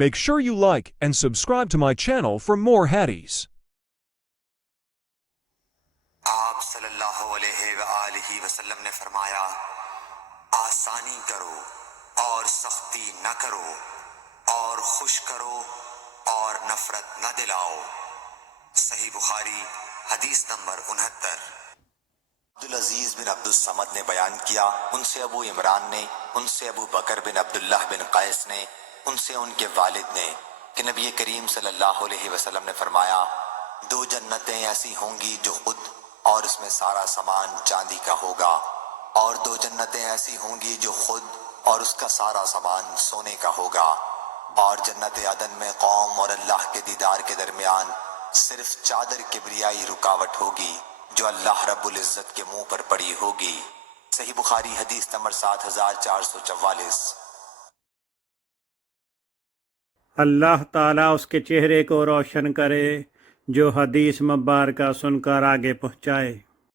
Make sure you like and subscribe to my channel for more Hadees. آپ صلی اللہ علیہ وآلہ وسلم نے فرمایا، آسانی کرو اور سختی نہ کرو، اور خوش کرو اور نفرت نہ دلاؤ۔ صحیح بخاری حدیث نمبر 69۔ عبدالعزیز بن عبد الصمد نے بیان کیا، ان سے ابو عمران نے، ان سے ابو بکر بن عبداللہ بن قیس نے، ان سے ان کے والد نے، کہ نبی کریم صلی اللہ علیہ وسلم نے فرمایا، دو جنتیں ایسی ہوں گی جو خود اور اس میں سارا سامان چاندی کا ہوگا، اور دو جنتیں ایسی ہوں گی جو خود اور اس کا سارا سامان سونے کا ہوگا، اور جنت عدن میں قوم اور اللہ کے دیدار کے درمیان صرف چادر کبریائی رکاوٹ ہوگی جو اللہ رب العزت کے منہ پر پڑی ہوگی۔ صحیح بخاری حدیث نمبر 7444۔ اللہ تعالیٰ اس کے چہرے کو روشن کرے جو حدیث مبارکہ سن کر آگے پہنچائے۔